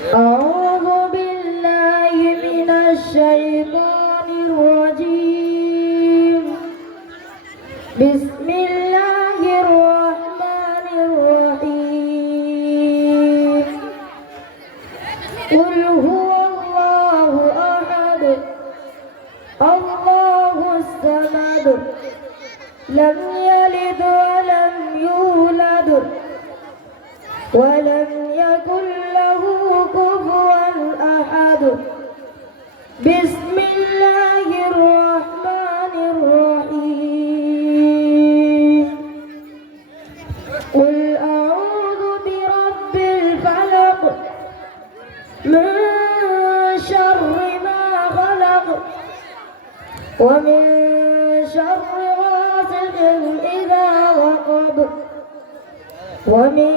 أعوذ بالله من الشيطان الرجيم. بسم الله الرحمن الرحيم. قل هو الله أحد الله الصمد لم يلد ولم يولد ولم يكن له كفوا أحد. بسم الله الرحمن الرحيم. قل أعوذ برب الفلق من شر ما خلق ومن شر غاسق إذا وقب ومن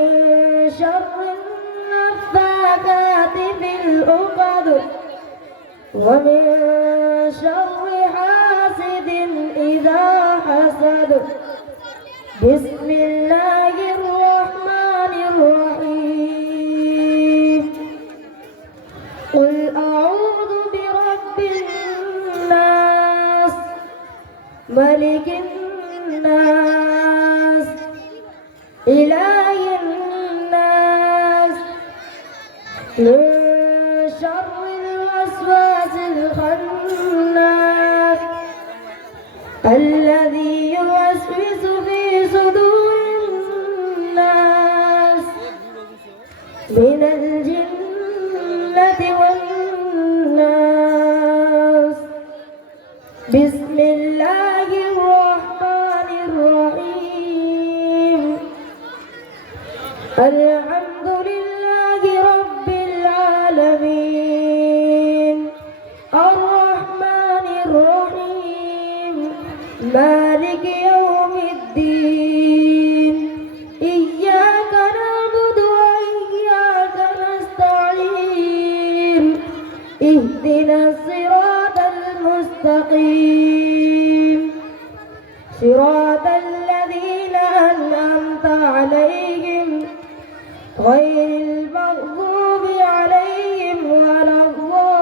شر النفاثات في العقد ومن شر حاسد إذا حسد. بسم الله الرحمن الرحيم. قل أعوذ برب الناس ملك الناس إله الناس من شر الوسواس الخناس الذي يوسوس في صدور الناس من الجنة والناس. بسم الله الرحمن الرحيم. الحمد لله رب العالمين الرحمن الرحيم مالك يوم الدين. إياك نعبد وإياك نستعين. اهدنا الصراط المستقيم صراط الذين أنعمت عليهم غير المغضوب عليهم ولا الضالين.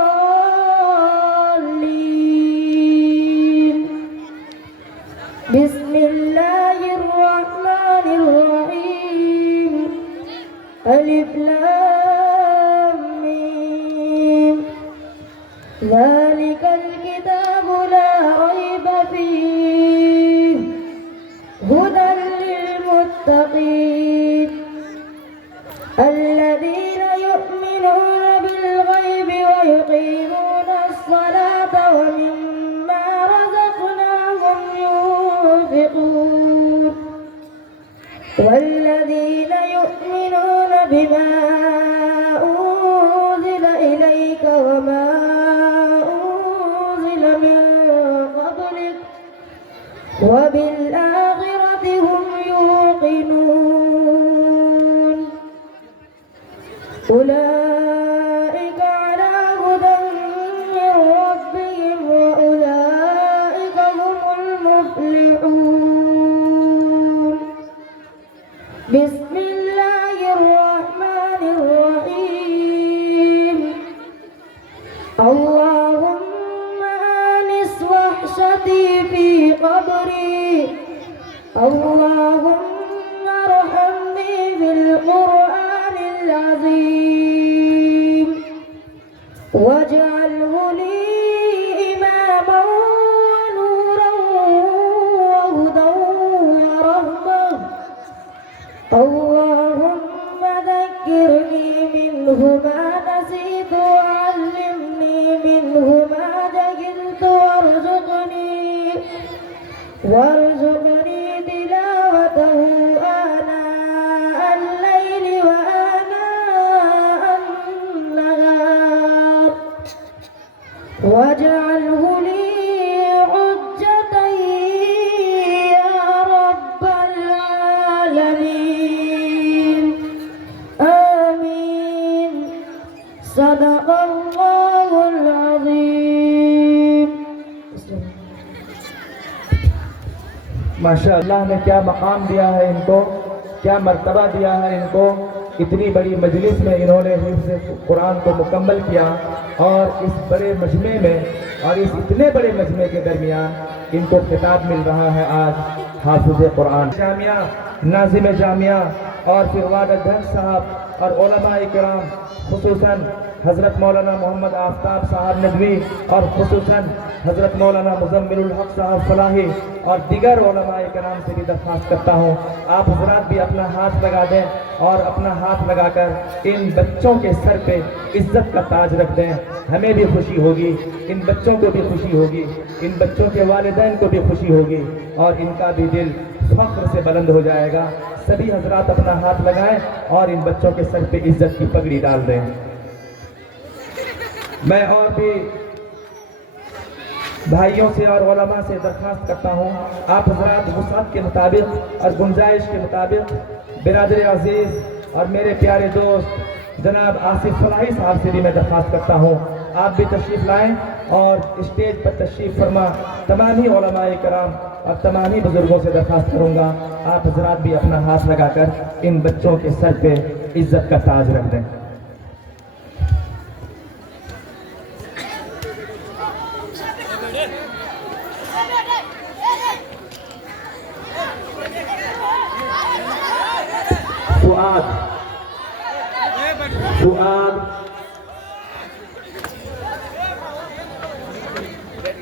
بسم الله الرحمن الرحيم. ألف لام ميم. ذلك الكتاب لا ريب فيه هدى للمتقين الذين يؤمنون بالغيب ويقيمون الصلاة ومما رزقناهم ينفقون والذين يؤمنون بما أنزل إليك وما أنزل من قبلك وبالآخرة هم يوقنون. أولئك على هدى من ربهم وأولئك هم المفلحون. بسم الله الرحمن الرحيم. اللهم آنس وحشتي في قبري. اللهم ارحمني بالقرآن العظيم واجعله لي إماما ونورا وهدى ورحمة. اللهم ذكرني منه ما نسيت وعلمني منه ما جهلت وارزقني تلاوته آناء الليل وآناء النهار واجعله لي حجة يا رب العالمين. آمين. صدق الله العظيم. माशाअल्लाह ने क्या मकाम दिया है इनको, क्या मर्तबा दिया है इनको। اتنی بڑی مجلس میں انہوں نے حفظ قرآن کو مکمل کیا، اور اس بڑے مجمع میں اور اس اتنے بڑے مجمع کے درمیان ان کو خطاب مل رہا ہے آج حافظ قرآن جامعہ، ناظم جامعہ، اور پھر وعدہ دھن صاحب اور علماء کرام، خصوصاً حضرت مولانا محمد آفتاب صاحب ندوی، اور خصوصاً حضرت مولانا مزمل الحق صاحب فلاحی، اور دیگر علماء کرام سے بھی درخواست کرتا ہوں آپ حضرات بھی اپنا ہاتھ لگا دیں اور اپنا ہاتھ لگا کر ان بچوں کے سر پہ عزت کا تاج رکھ دیں۔ ہمیں بھی خوشی ہوگی، ان بچوں کو بھی خوشی ہوگی، ان بچوں کے والدین کو بھی خوشی ہوگی، اور ان کا بھی دل فخر سے بلند ہو جائے گا۔ سبھی حضرات اپنا ہاتھ لگائیں اور ان بچوں کے سر پہ عزت کی پگڑی ڈال دیں۔ میں اور بھی بھائیوں سے اور علماء سے درخواست کرتا ہوں آپ حضرات وسعت کے مطابق اور گنجائش کے مطابق برادر عزیز اور میرے پیارے دوست جناب آصف فلاحی صاحب سے بھی میں درخواست کرتا ہوں آپ بھی تشریف لائیں اور اسٹیج پر تشریف فرما تمام ہی علماء کرام اور تمام ہی بزرگوں سے درخواست کروں گا آپ حضرات بھی اپنا ہاتھ لگا کر ان بچوں کے سر پہ عزت کا تاج رکھ دیں۔ فؤاد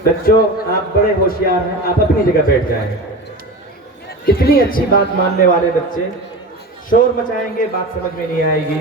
بچوں آپ بڑے ہوشیار ہیں، آپ اپنی جگہ بیٹھ جائیں۔ اتنی اچھی بات ماننے والے بچے شور مچائیں گے، بات سمجھ میں نہیں آئے گی۔